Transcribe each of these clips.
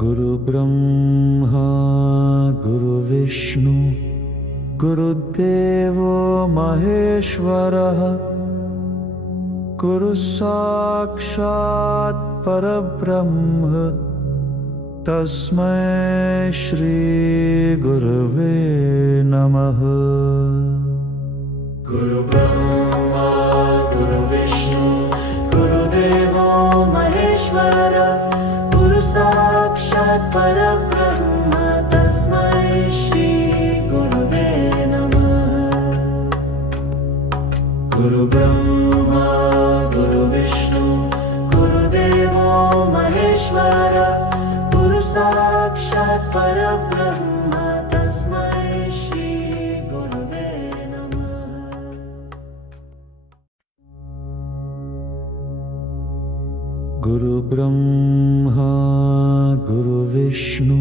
गुरु ब्रह्मा गुरु विष्णु गुरुदेवो महेश्वरः गुरु साक्षात् परब्रह्म तस्मै श्री गुरवे नमः। गुरु ब्रह्मा गुरु विष्णु गुरुदेवो महेश्वर गुरु साक्षात् परब्रह्म तस्मै श्री गुरुवे नमः। गुरु ब्रह्मा गुरु विष्णु गुरुदेवो महेश्वर गुरु साक्षात् परब्रह्म तस्मै श्री गुरुवे नमः। गुरु ब्रह्मा गुरु विष्णु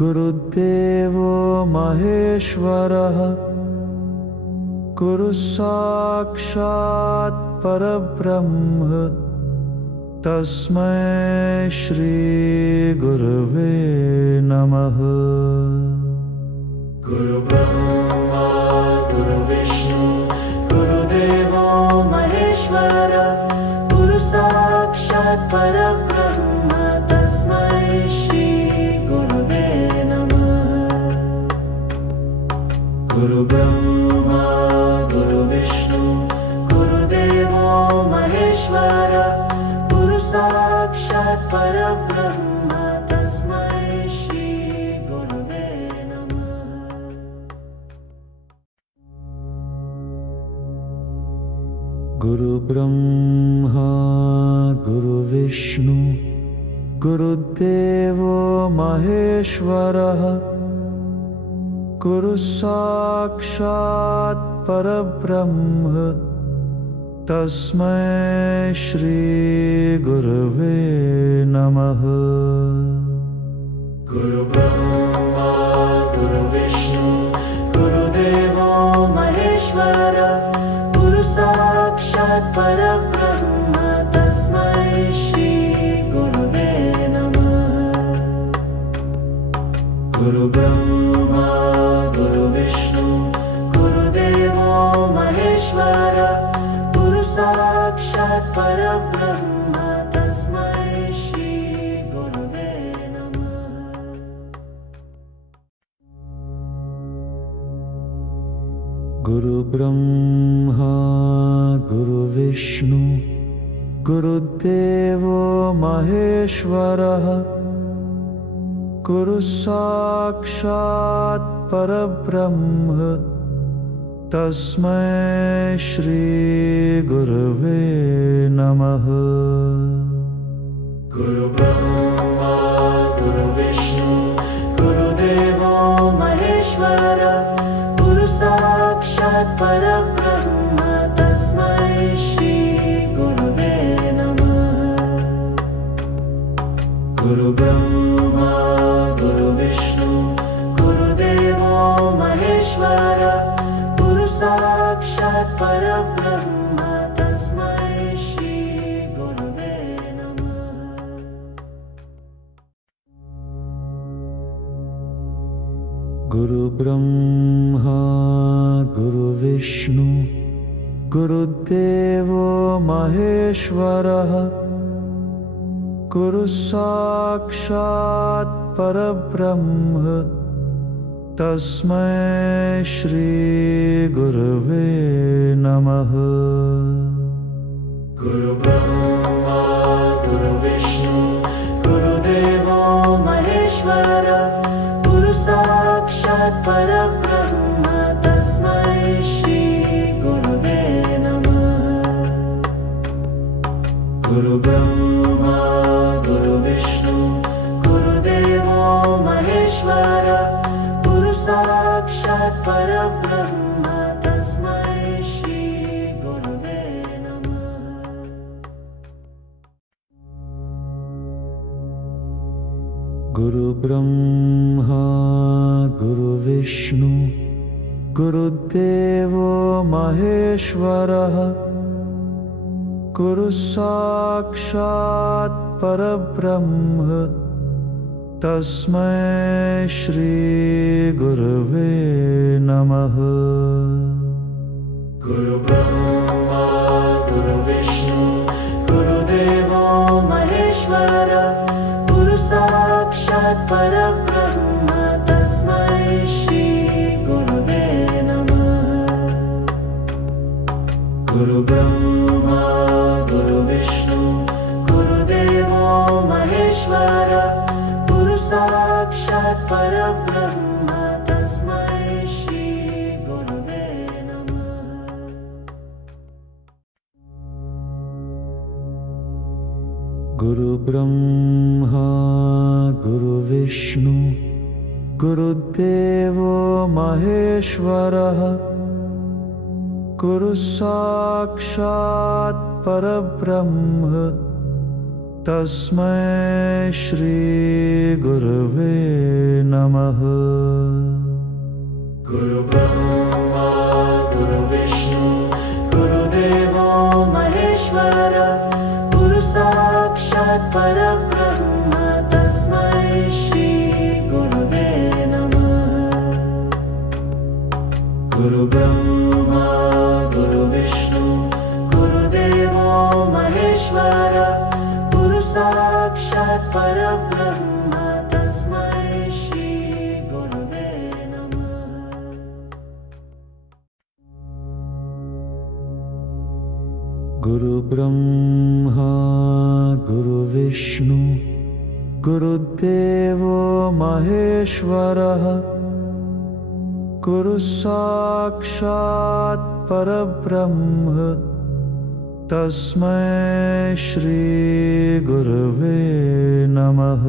गुरुदेवो महेश्वरः गुरु साक्षात् परब्रह्म तस्मै श्री गुरवे नमः। गुरु ब्रह्मा गुरु विष्णु गुरुदेवो महेश्वर गुरु साक्षात् परब्रह्म तस्मै श्री गुरुवे नमः। गुरु ब्रह्मा गुरु विष्णु गुरुदेवो महेश्वर गुरु साक्षात् परब्रह्म तस्मै श्री गुरुवे नमः। गुरु ब्रह्मा गुरु विष्णु गुरुदेवो महेश्वरः गुरु साक्षात् परब्रह्म तस्मै श्री गुरवे नमः। गुरु ब्रह्मा गुरु विष्णु गुरुदेवो महेश्वर गुरु साक्षात् परब्रह्म तस्मै श्री गुरुवे नमः। गुरु ब्रह्मा गुरु विष्णु गुरुदेवो महेश्वर गुरु साक्षात् परब्रह्म तस्मै श्री गुरुवे नमः। गुरु ब्रह्मा गुरु विष्णु गुरुदेवो महेश्वरः गुरु साक्षात् परब्रह्म तस्मै श्री गुरवे नमः। गुरु ब्रह्मा गुरु विष्णु गुरुदेवो महेश्वर गुरु साक्षात् परब्रह्म तस्मै श्री गुरुवे नमः। गुरु ब्रह्मा गुरु विष्णु गुरुदेवो महेश्वर गुरु साक्षात् परब्रह्म तस्मै श्री गुरुवे नमः। गुरु ब्रह्मा गुरु विष्णु गुरुदेवो महेश्वरः गुरु साक्षात् परब्रह्म तस्मै श्री गुरवे नमः। गुरु ब्रह्मा गुरु विष्णु गुरुदेवो महेश्वर गुरु साक्षात् परब्रह्म तस्मै श्री गुरुवे नमः। गुरु ब्रह्मा गुरु विष्णु गुरुदेवो महेश्वर गुरु साक्षात् परब्रह्म तस्मै श्री गुरुवे नमः। गुरु ब्रह्मा गुरु विष्णु गुरुदेवो महेश्वरः गुरु साक्षात् परब्रह्म तस्मै श्रीगुरवे नमः। गुरु ब्रह्मा गुरु विष्णु गुरुदेवो महेश्वर गुरु साक्षात् परब्रह्म तस्मै श्री गुरुवे नमः। गुरु ब्रह्मा गुरु विष्णु गुरुदेवो महेश्वर गुरु साक्षात् परब्रह्म तस्मै श्री गुरुवे नमः। गुरु ब्रह्मा गुरु विष्णु गुरुदेवो महेश्वरः गुरु साक्षात् परब्रह्म तस्मै श्री गुरुवे नमः। गुरु ब्रह्मा गुरु विष्णु गुरुदेवो महेश्वर गुरु साक्षात् परब्रह्म तस्मै श्री गुरुवे नमः। गुरु ब्रह्मा गुरु विष्णु गुरुदेवो महेश्वर गुरु साक्षात् परब्रह्म तस्मै श्री गुरुवे नमः। गुरु ब्रह्मा गुरु विष्णु गुरुदेवो महेश्वरः गुरु साक्षात् परब्रह्म तस्मै श्री गुरुवे नमः।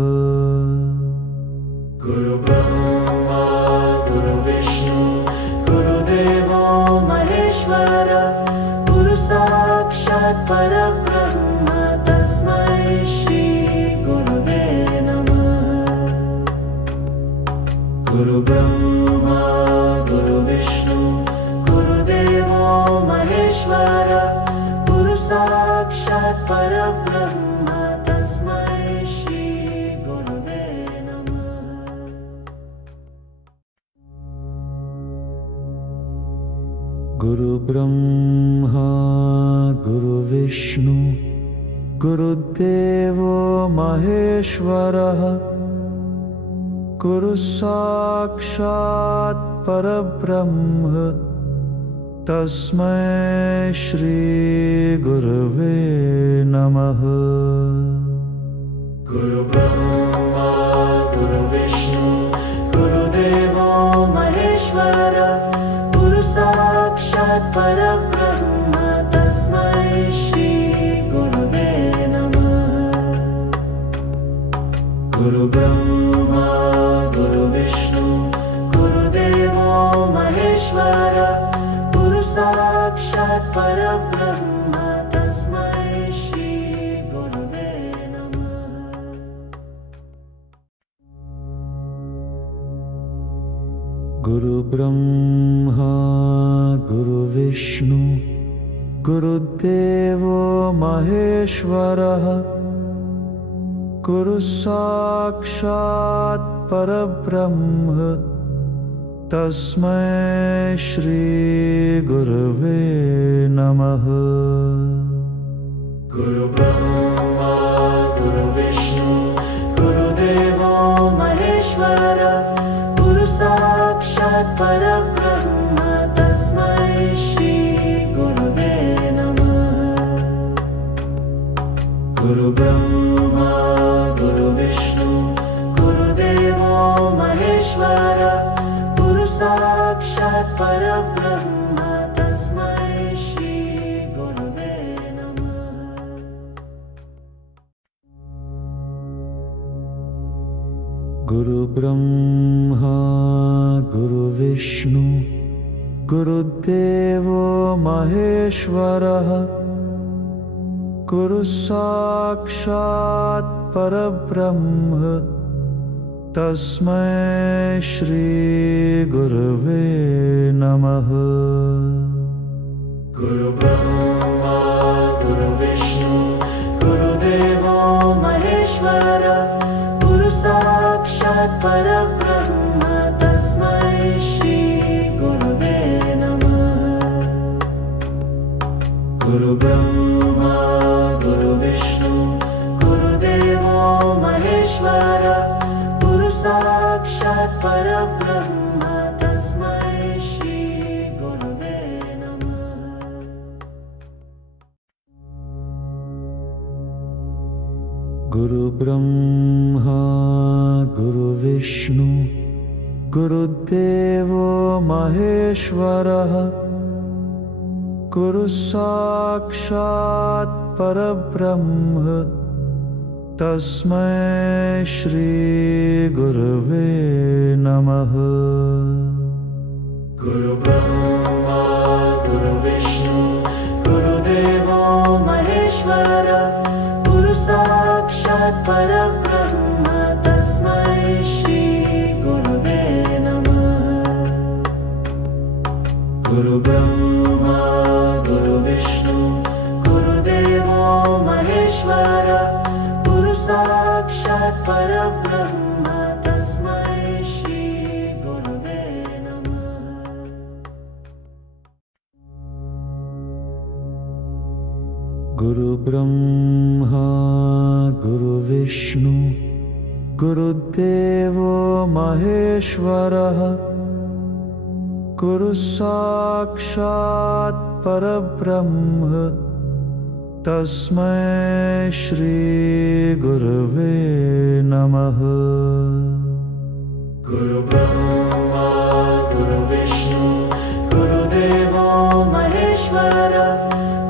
गुरु ब्रह्मा गुरु विष्णु गुरुदेवो महेश्वर गुरु साक्षात् परब्रह्म तस्मै श्री गुरुवे नमः। गुरु ब्रह्मा गुरु विष्णु गुरुदेवो महेश्वर गुरु साक्षात् परब्रह्म तस्मै श्री गुरुवे नमः। गुरु ब्रह्मा गुरु विष्णु गुरुदेवो महेश्वरः गुरु साक्षात् परब्रह्म तस्मै श्री गुरुवे नमः। गुरु ब्रह्मा गुरु विष्णु गुरुदेवो महेश्वर गुरु साक्षात् परब्रह्म तस्मै श्री गुरुवे नमः। गुरु ब्रह्मा गुरु विष्णु गुरुदेवो महेश्वर गुरु साक्षात् परब्रह्म तस्मै श्री गुरुवे नमः। गुरु ब्रह्मा गुरु विष्णु गुरुदेवो महेश्वरः गुरु साक्षात् परब्रह्म तस्मै श्री गुरुवे नमः। गुरु ब्रह्मा गुरु विष्णु गुरुदेवो महेश्वर गुरु साक्षात् परब्रह्म तस्मै श्री गुरुवे नमः। गुरु ब्रह्मा गुरु विष्णु गुरुदेवो महेश्वर गुरु साक्षात् परब्रह्म तस्मै श्री गुरुवे नमः। गुरु ब्रह्मा गुरु विष्णु गुरुदेवो महेश्वरः गुरु साक्षात् परब्रह्म तस्मै श्री गुरुवे नमः। गुरु ब्रह्मा गुरु विष्णु गुरुदेवो महेश्वर गुरु साक्षात् गुरु ब्रह्मा गुरु विष्णु गुरुदेवो महेश्वरः गुरु साक्षात् परब्रह्म तस्मै श्री गुरवे नमः। गुरु ब्रह्मा गुरु विष्णु गुरुदेवो महेश्वर गुरु साक्षात् परब्रह्म तस्मै श्री गुरुवे नमः। गुरु ब्रह्मा गुरु विष्णु गुरुदेवो महेश्वर गुरु साक्षात् परब्रह्म तस्मै श्री गुरुवे नमः। गुरु ब्रह्मा गुरु विष्णु गुरुदेवो महेश्वरः गुरु साक्षात् परब्रह्म तस्मै श्री गुरवे नमः। गुरु ब्रह्मा गुरु विष्णु गुरुदेवो महेश्वर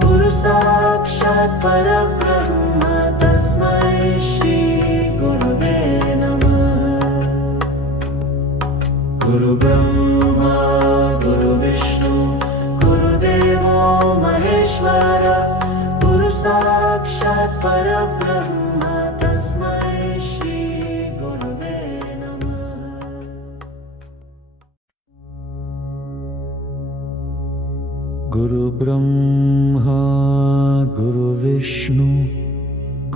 गुरु साक्षात् परब्रह्म तस्मै श्री गुरुवे नमः। गुरु ब्रह्मा गुरु विष्णु गुरुदेवो महेश्वर गुरु साक्षात् परब्रह्म तस्मै श्री गुरुवे नमः। गुरु ब्रह्मा गुरु विष्णु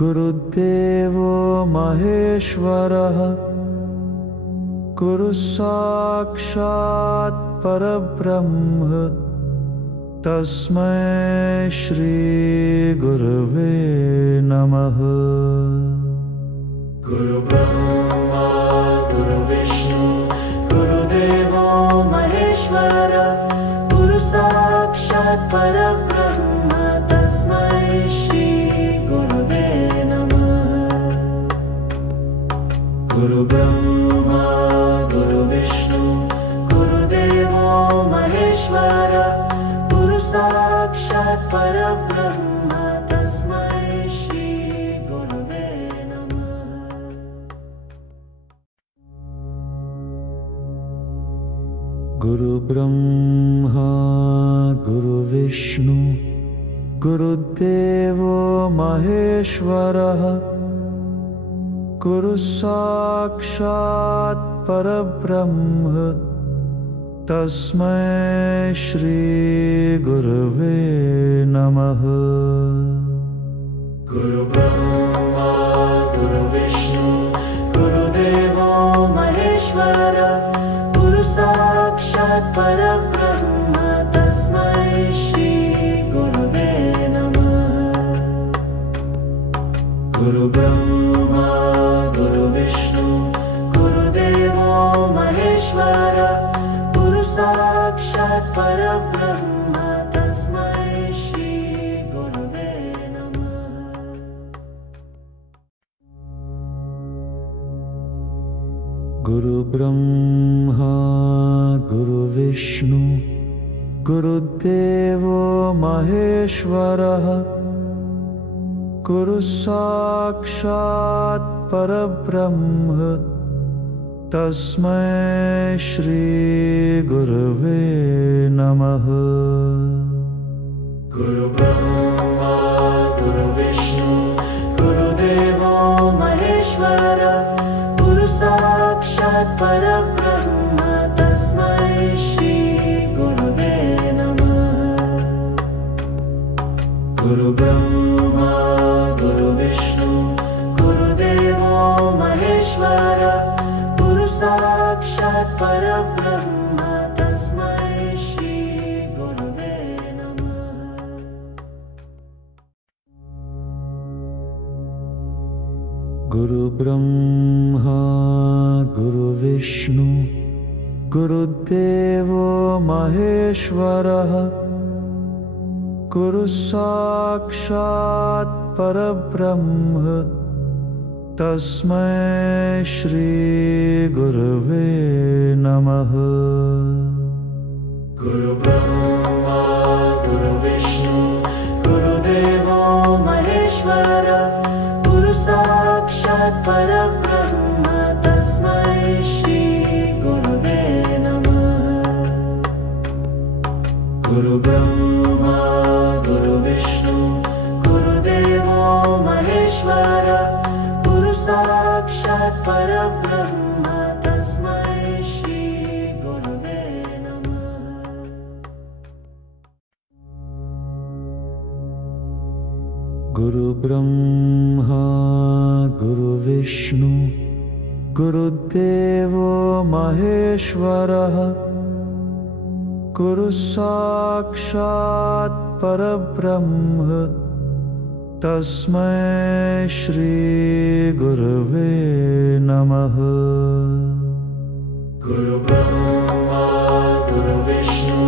गुरुदेवो महेश्वरः गुरु साक्षात् परब्रह्म तस्मै श्री गुरवे नमः। गुरु ब्रह्मा गुरु विष्णु गुरुदेवो महेश्वर गुरु साक्षात् परब्रह्म तस्मै श्री गुरुवे नमः। गुरु ब्रह्मा गुरु विष्णु गुरुदेवो महेश्वर गुरु साक्षात् परब्रह्म तस्मै श्री गुरुवे नमः। गुरु ब्रह्मा गुरु विष्णु गुरुदेवो महेश्वरः गुरु साक्षात् परब्रह्म तस्मै श्री गुरवे नमः। गुरु ब्रह्मा गुरु विष्णु गुरुदेवो महेश्वर गुरु साक्षात् परब्रह्म तस्मै श्री गुरुवे नमः। गुरु ब्रह्मा गुरु विष्णु गुरुदेवो महेश्वर गुरु साक्षात् परब्रह्म तस्मै श्री गुरुवे नमः। गुरु ब्रह्मा गुरु विष्णु गुरुदेवो महेश्वरः गुरु साक्षात् परब्रह्म तस्मै श्री गुरवे नमः। गुरु ब्रह्मा गुरु विष्णु गुरुदेवो महेश्वर गुरु साक्षात् परब्रह्म तस्मै श्री गुरुवे नमः। गुरु ब्रह्मा गुरु विष्णु गुरुदेवो महेश्वर गुरु साक्षात् परब्रह्म तस्मै श्री गुरुवे नमः। गुरु ब्रह्मा गुरु विष्णु गुरुदेवो महेश्वरः गुरु साक्षात् परब्रह्म तस्मै श्रीगुरवे नमः। गुरु ब्रह्मा गुरु विष्णु गुरुदेवो महेश्वर गुरु साक्षात् परब्रह्म तस्मै श्री गुरुवे नमः। गुरु ब्रह्मा गुरु विष्णु गुरुदेवो महेश्वर गुरु साक्षात् परब्रह्म तस्मै श्री गुरुवे नमः। गुरु ब्रह्मा गुरु विष्णु गुरुदेवो महेश्वरः गुरु साक्षात् परब्रह्म तस्मै श्री गुरुवे नमः। गुरु ब्रह्मा गुरु विष्णु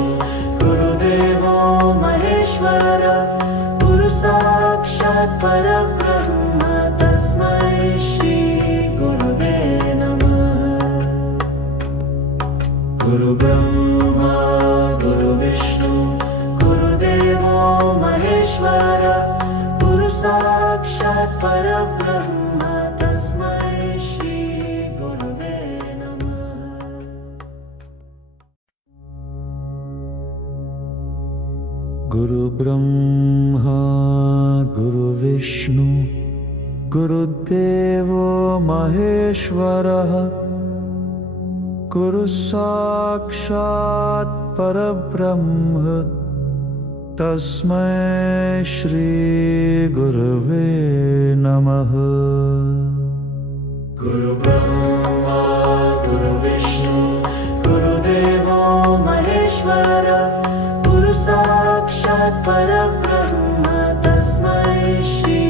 गुरुदेवो महेश्वर गुरु साक्षात् परब्रह्म तस्मै श्री गुरुवे नमः। गुरु ब्रह्मा गुरु विष्णु गुरुदेवो महेश्वर गुरु साक्षात् परब्रह्म तस्मै श्री गुरुवे नमः। गुरु ब्रह्मा गुरु विष्णु गुरुदेवो महेश्वरः गुरु साक्षात् परब्रह्म तस्मै श्री गुरुवे नमः। गुरु ब्रह्मा गुरु विष्णु गुरुदेवो महेश्वर गुरु साक्षात् परब्रह्म तस्मै श्री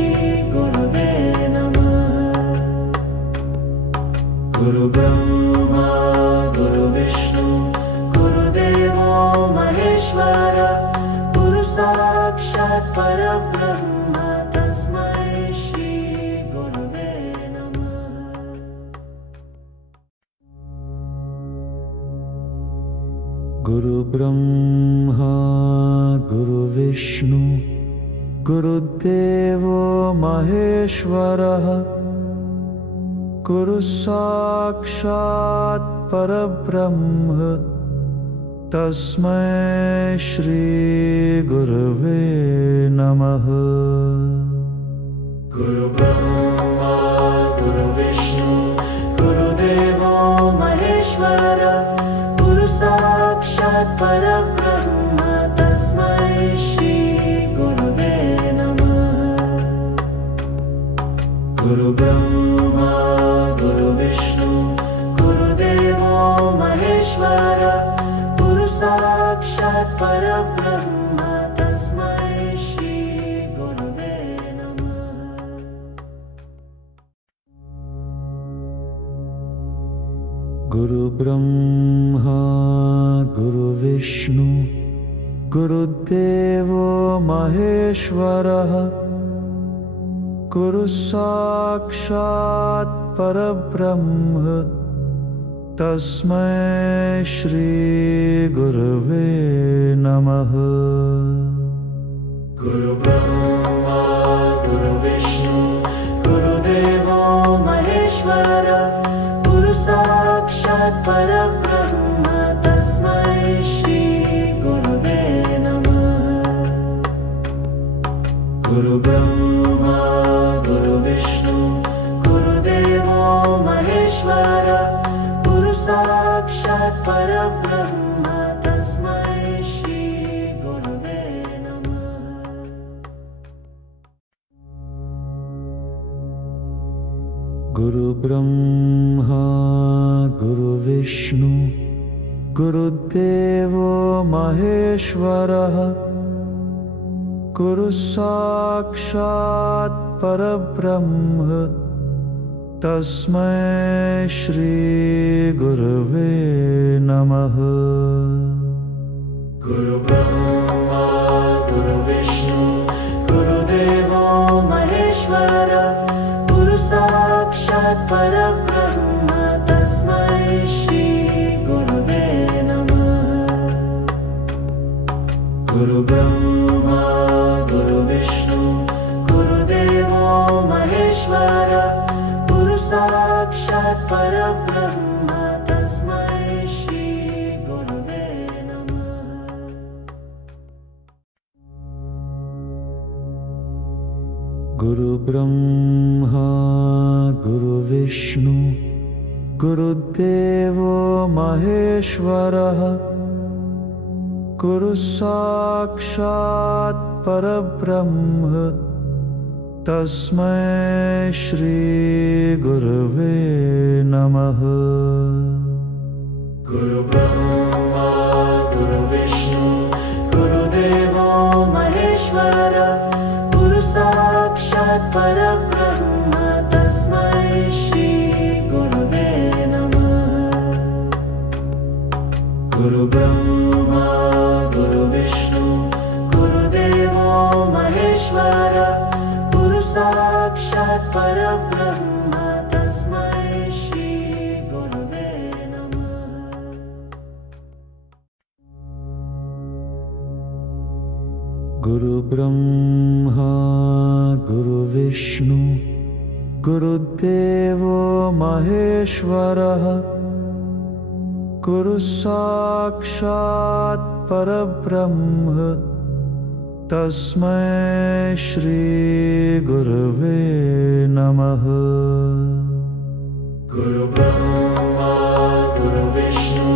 गुरुवे नमः। गुरु ब्रह्मा गुरु विष्णु गुरुदेवो महेश्वर गुरु साक्षात् परब्रह्म तस्मै श्री गुरुवे नमः। गुरु ब्रह्मा गुरु विष्णु गुरुदेवो महेश्वरः गुरु साक्षात् परब्रह्म तस्मै श्री गुरुवे नमः। गुरु ब्रह्मा गुरु विष्णु गुरुदेवो महेश्वर गुरु साक्षात् परब्रह्म तस्मै श्री गुरुवे नमः। गुरु ब्रह्मा गुरु विष्णु गुरुदेवो महेश्वर गुरु साक्षात् परब्रह्म तस्मै श्री गुरुवे नमः। गुरु ब्रह्मा गुरु विष्णु गुरुदेवो महेश्वरः गुरु साक्षात् परब्रह्म तस्मै श्री गुरुवे नमः। गुरु ब्रह्मा गुरु विष्णु गुरुदेवो महेश्वर गुरु साक्षात् परब्रह्म तस्मै श्री गुरुवे नमः। गुरु ब्रह्मा गुरु विष्णु गुरुदेवो महेश्वर गुरु साक्षात् परब्रह्म तस्मै श्री गुरुवे नमः। गुरु ब्रह्मा गुरु विष्णु गुरुदेवो महेश्वरः गुरु साक्षात् परब्रह्म तस्मै श्री गुरुवे नमः। गुरु ब्रह्मा गुरु विष्णु गुरुदेवो महेश्वर गुरु गुरु साक्षात् परब्रह्म तस्मै श्री गुरुवे नमः। गुरु ब्रह्मा गुरु विष्णु गुरुदेवो महेश्वर गुरु साक्षात् परब्रह्म तस्मै श्री गुरुवे नमः। गुरु ब्रह्मा गुरु विष्णु गुरुदेवो महेश्वरः गुरु साक्षात् परब्रह्म तस्मै श्री गुरुवे नमः। गुरु ब्रह्मा गुरु विष्णु गुरुदेवो महेश्वर गुरु साक्षात् परब्रह्म तस्मै श्री गुरुवे नमः। गुरु ब्रह्मा गुरु विष्णु गुरुदेवो महेश्वर गुरु साक्षात् परब्रह्म तस्मै श्री गुरुवे नमः। गुरु ब्रह्मा गुरु विष्णु गुरुदेवो महेश्वरः गुरु साक्षात् परब्रह्म तस्मै श्री गुरुवे नमः। गुरु ब्रह्मा गुरु विष्णु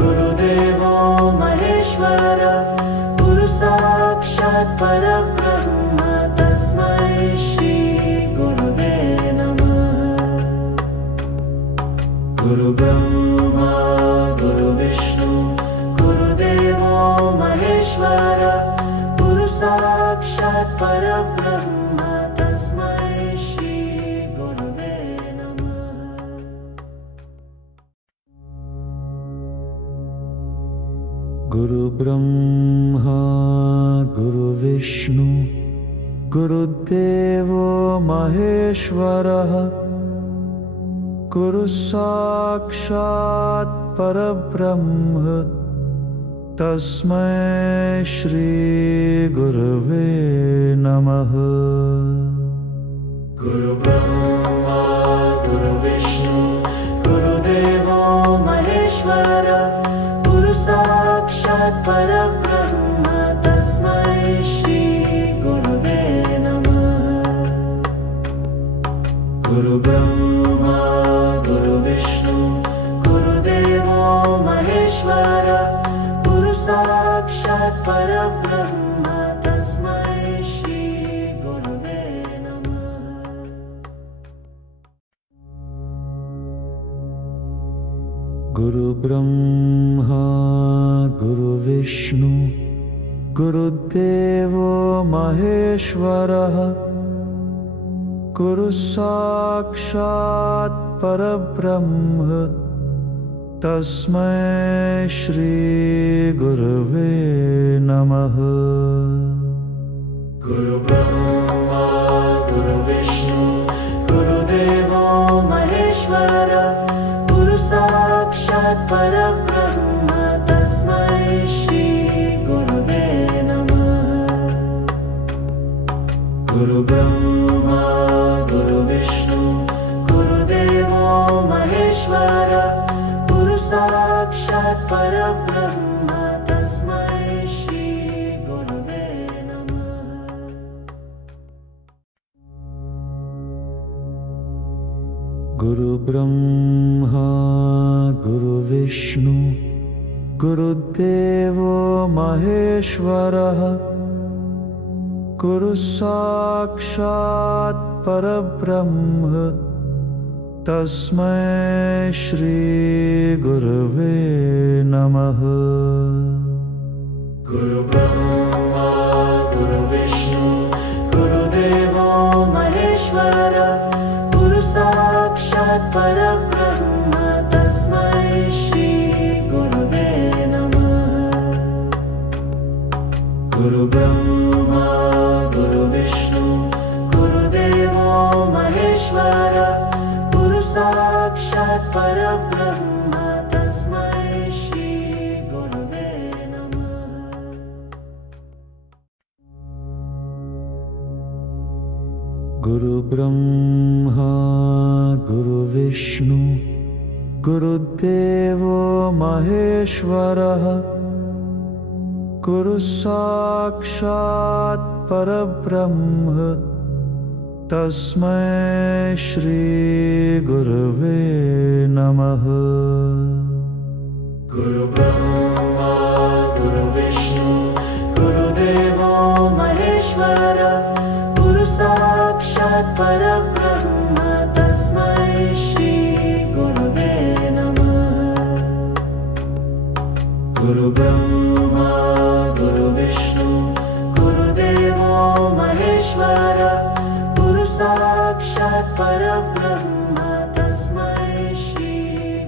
गुरुदेवो महेश्वर गुरु साक्षात् परब्रह्म तस्मै श्री गुरुवे नमः। गुरु ब्रह्मा गुरु विष्णु गुरुदेवो महेश्वर गुरु साक्षात् परब्रह्म तस्मै श्री गुरुवे नमः। गुरु ब्रह्मा गुरु विष्णु गुरुदेवो महेश्वरः गुरु साक्षात् परब्रह्म तस्मै श्री गुरुवे नमः। गुरु ब्रह्मा गुरु विष्णु गुरुदेवो महेश्वर गुरु साक्षात् परब्रह्म तस्मै श्री गुरुवे नमः। गुरु ब्रह्मा गुरु विष्णु गुरुदेवो महेश्वर गुरु साक्षात् परब्रह्म तस्मै श्री गुरुवे नमः। गुरु ब्रह्मा गुरु विष्णु गुरुदेवो महेश्वरः गुरु साक्षात् परब्रह्म तस्मै श्री गुरुवे नमः। गुरु ब्रह्मा गुरु विष्णु गुरुदेवो महेश्वर गुरु साक्षात् परब्रह्म तस्मै श्री गुरुवे नमः। गुरु ब्रह्मा गुरु विष्णु गुरुदेवो महेश्वर गुरु साक्षात् परब्रह्म तस्मै श्री गुरुवे नमः। गुरु ब्रह्मा गुरु विष्णु गुरुदेवो महेश्वरः गुरु साक्षात् परब्रह्म तस्मै श्री गुरुवे नमः। गुरु ब्रह्मा गुरु विष्णु गुरुदेवो महेश्वर गुरु साक्षात् परब्रह्म तस्मै श्री गुरुवे नमः। गुरु ब्रह्मा गुरु विष्णु गुरुदेवो महेश्वर महेश्वर गुरु साक्षात् परब्रह्म तस्मै श्री गुरुवे नमः। गुरु ब्रह्मा गुरु विष्णु गुरुदेवो महेश्वरः गुरु साक्षात् परब्रह्म तस्मै श्री गुरुवे नमः। गुरु ब्रह्मा गुरु विष्णु गुरुदेवो महेश्वर गुरु साक्षात् परब्रह्म तस्मै श्री गुरुवे नमः। गुरु ब्रह्मा गुरु विष्णु गुरुदेवो महेश्वर गुरु साक्षात् परब्रह्म तस्मै श्री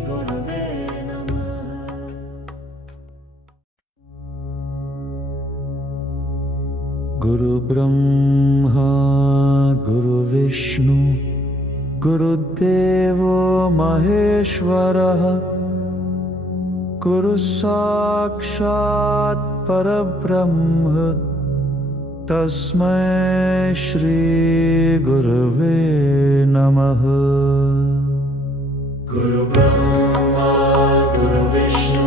गुरुवे नमः। गुरु ब्रह्मा गुरु विष्णु गुरुदेवो महेश्वरः गुरु साक्षात् परब्रह्म तस्मै श्री गुरुवे नमः। गुरु ब्रह्मा गुरु विष्णु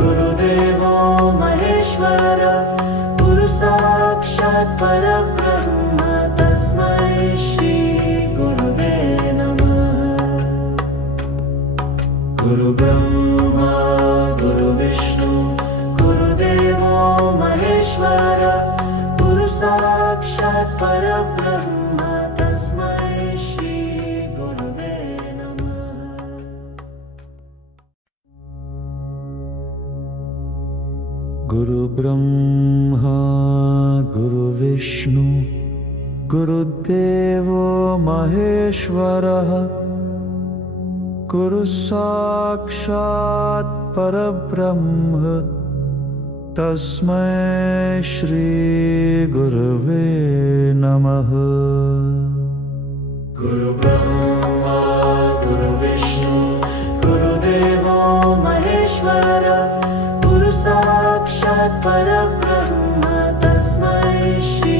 गुरुदेवो महेश्वर गुरु साक्षात् परब्रह्म तस्मै श्री गुरुवे नमः। गुरु ब्रह्मा गुरु विष्णु गुरुदेवो महेश्वर गुरु साक्षात् परब्रह्म तस्मै श्री गुरुवे नमः। गुरु ब्रह्मा गुरु विष्णु गुरुदेवो महेश्वरः गुरु साक्षात् परब्रह्म तस्मै श्री गुरुवे नमः। गुरु ब्रह्मा गुरु विष्णु गुरुदेवो महेश्वर गुरु साक्षात् परब्रह्म तस्मै श्री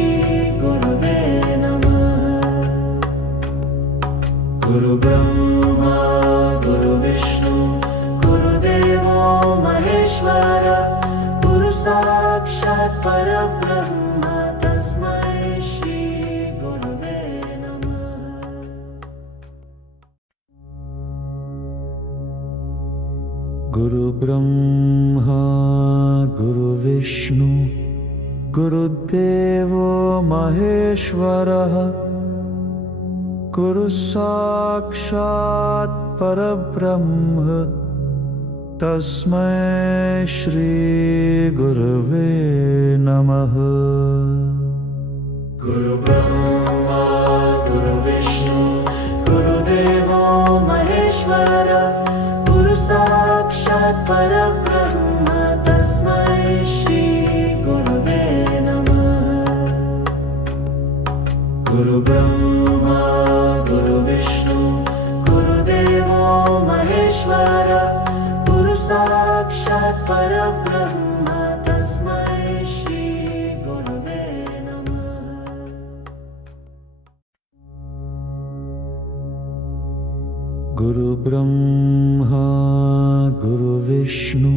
गुरुवे नमः। गुरु ब्रह्मा गुरु विष्णु गुरुदेवो महेश्वर गुरु साक्षात् परब्रह्म तस्मै श्री गुरुवे नमः। गुरु ब्रह्मा गुरु विष्णु गुरुदेवो महेश्वरः गुरु साक्षात् परब्रह्म तस्मै श्री गुरुवे नमः। गुरु ब्रह्मा गुरु विष्णु गुरुदेवो महेश्वर गुरु साक्षात् परब्रह्म तस्मै श्री गुरुवे नमः। गुरु ब्रह्मा गुरु विष्णु गुरुदेवो महेश्वर गुरु साक्षात् परब्रह्म तस्मै श्री गुरुवे नमः। गुरु ब्रह्मा गुरु विष्णु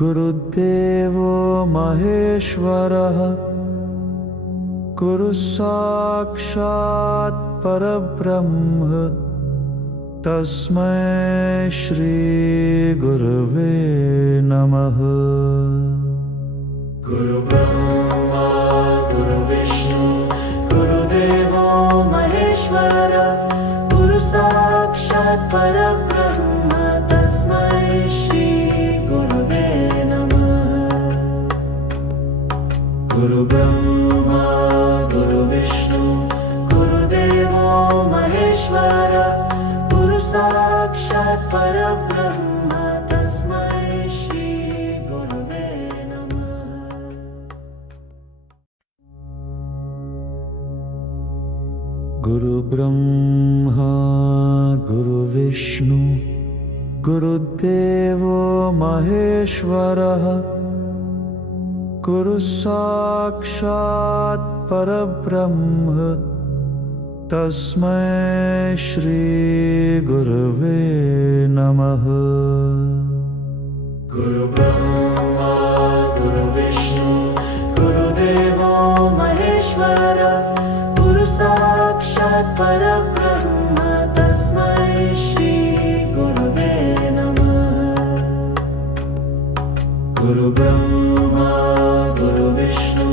गुरुदेवो महेश्वरः गुरु साक्षात् परब्रह्म तस्मै श्री गुरुवे नमः। गुरु ब्रह्मा गुरु विष्णु गुरुदेवो महेश्वर गुरु साक्षात् परब्रह्म तस्मै श्री गुरुवे नमः। गुरु ब्रह्मा गुरु विष्णु गुरुदेवो महेश्वर गुरु साक्षात् परब्रह्म तस्मै श्री गुरुवे नमः। गुरु गुरुब्रह्मा गुरुविष्णु गुरुदेवो महेश्वरः गुरुसाक्षात् परब्रह्म तस्मै श्रीगुरवे नमः। गुरुब्रह्मा गुरुविष्णु गुरुदेवो महेश्वर गुरुसाक्षात् परब्रह्म तस्मै श्रीगुरवे नमः। गुरुब्रह्मा गुरुविष्णु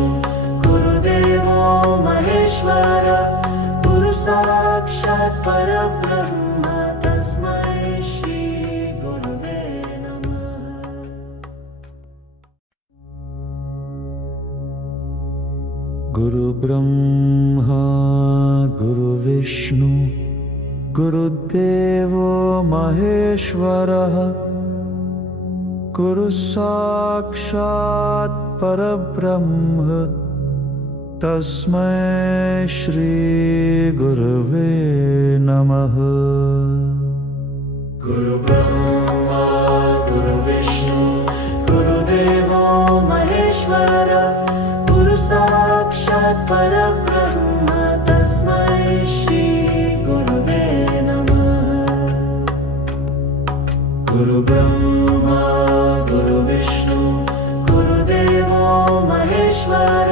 गुरुदेवो महेश्वर गुरुसाक्षात् परब्रह्म तस्मै श्रीगुरवे नमः। गुरुब्रह्मा गुरुविष्णु गुरुदेवो महेश्वरः गुरुसाक्षात् परब्रह्म तस्मै श्रीगुरवे नमः। गुरुब्रह्मा गुरुविष्णु गुरुदेवो महेश्वर गुरुसाक्षात् परब्रह्म तस्मै श्रीगुरवे नमः। गुरुब्रह्मा गुरुविष्णु गुरुदेवो महेश्वर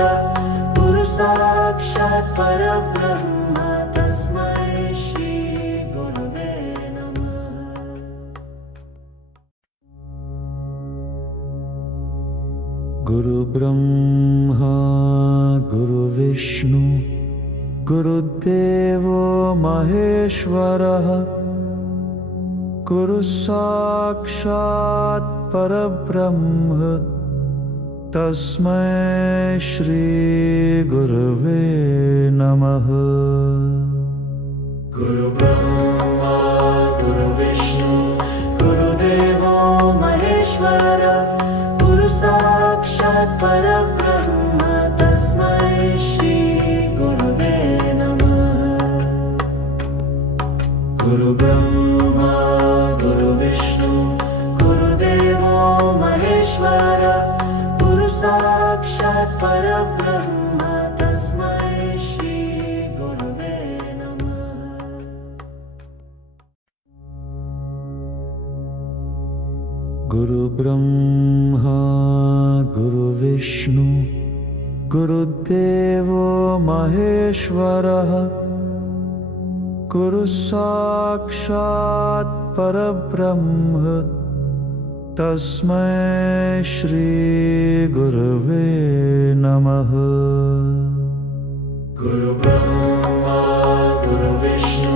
गुरुसाक्षात् परब्रह्म तस्मै श्रीगुरवे नमः। गुरुब्रह्मा गुरुविष्णु गुरुदेवो महेश्वरः गुरुसाक्षात् परब्रह्म तस्मै श्रीगुरवे नमः। गुरुब्रह्मा गुरुविष्णु गुरुदेवो महेश्वर गुरुसाक्षात् परब्रह्म तस्मै श्रीगुरवे नमः। गुरुब्रह्मा गुरुविष्णु गुरुदेवो महेश्वर गुरुसाक्षात् परब्रह्म तस्मै श्रीगुरवे नमः। गुरुब्रह्मा गुरुविष्णु गुरुदेवो महेश्वरः गुरुसाक्षात् परब्रह्म तस्मै श्रीगुरवे नमः। गुरुब्रह्मा गुरुविष्णु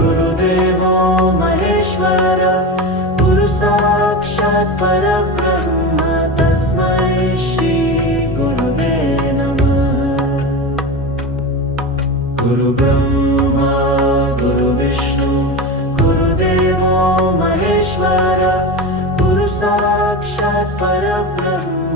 गुरुदेवो महेश्वर गुरुसाक्षात् परब्रह्म तस्मै श्रीगुरवे नमः। गुरुब्रह्मा गुरुविष्णु गुरुदेवो महेश्वर गुरुसाक्षात् परब्रह्म